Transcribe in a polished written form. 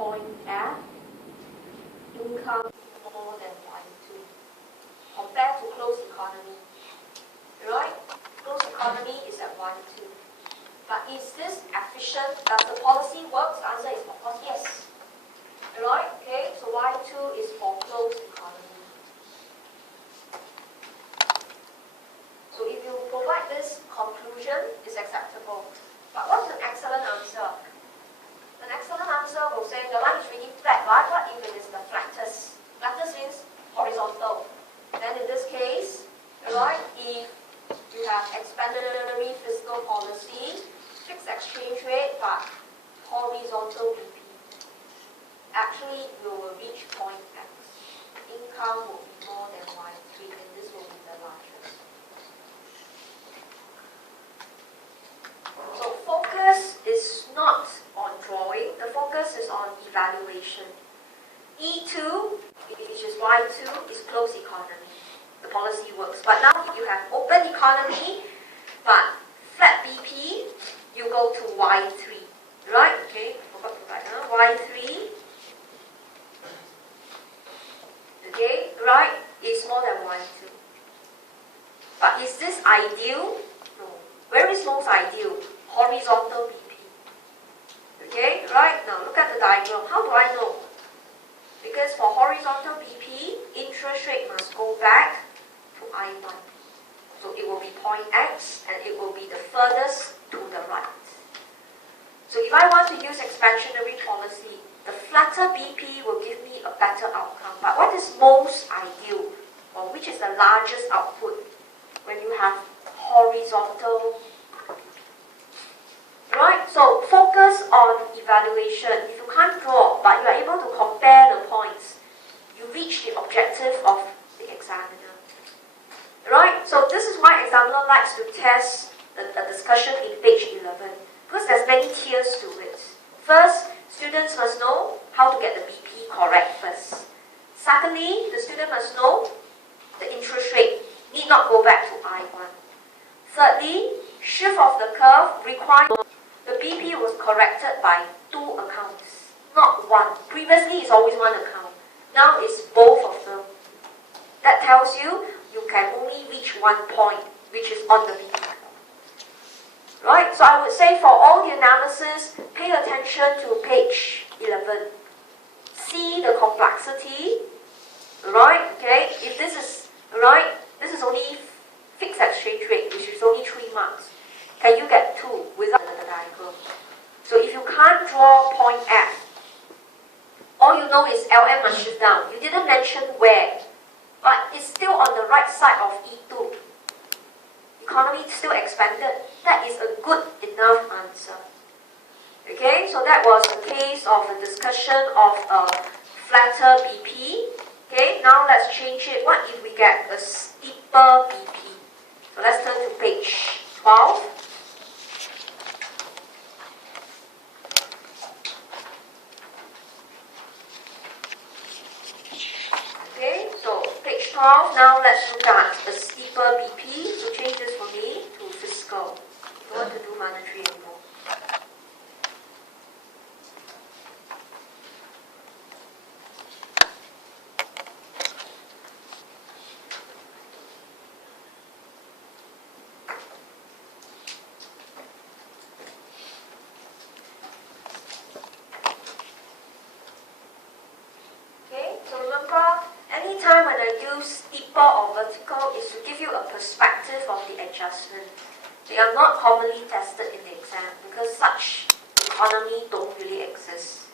point F, income more than Y2 compared to closed economy. Right? Closed economy is at Y2. But is this efficient? Does the policy work? The answer is of course yes. Right? Okay, so Y2 is for closed economy. So if you provide this conclusion, it's acceptable. But what's an excellent answer? An excellent answer will say the line is really flat, right? What if it is the flattest? Flattest means horizontal. Then in this case, right, if you have expandatory fiscal policy, fixed exchange rate, but horizontal BP, actually you will reach point X. Income will be more than Y3, and this will be the largest. So focus is not on drawing, the focus is on evaluation. E2, which is Y2, is closed economy. The policy works. But now you have open economy, but flat BP, you go to Y3. Right? Okay, forgot to write Y3. Okay, right, is more than Y2. But is this ideal? No. Where is most ideal? Horizontal BP. Okay, right, now look at the diagram. How do I know? Because for horizontal BP, interest rate must go back to I1. So it will be point X and it will be the furthest to the right. So if I want to use expansionary policy, the flatter BP will give me a better outcome. But what is most ideal, or which is the largest output when you have horizontal? Right, so focus on evaluation. If you can't draw, but you are able to compare the points, you reach the objective of the examiner. Right, so this is why examiner likes to test the discussion in page 11, because there's many tiers to it. First, students must know how to get the BP correct first. Secondly, the student must know the interest rate need not go back to I1. Thirdly, shift of the curve requires the BP was corrected by 2 accounts, not one. Previously, it's always one account. Now it's both of them. That tells you you can only reach one point, which is on the BP. Right? So I would say for all the analysis, pay attention to page 11. See the complexity. Right? Okay? If this is, right, this is only fixed exchange rate, which is only 3 marks. Can you get 2 without the diagram? So if you can't draw point F, all you know is LM must shift down. You didn't mention where, but it's still on the right side of E2. Economy still expanded. That is a good enough answer. Okay, so that was a case of a discussion of a flatter BP. Okay, now let's change it. What if we get a steeper BP? So let's turn to page 12. Okay, so page 12, now let's look at a steeper BP. So change this for me to fiscal. I want to do monetary anymore. Okay, so remember, anytime when I do steeper or vertical, is to give you a perspective of the adjustment. They are not commonly tested in the exam because such economy don't really exist.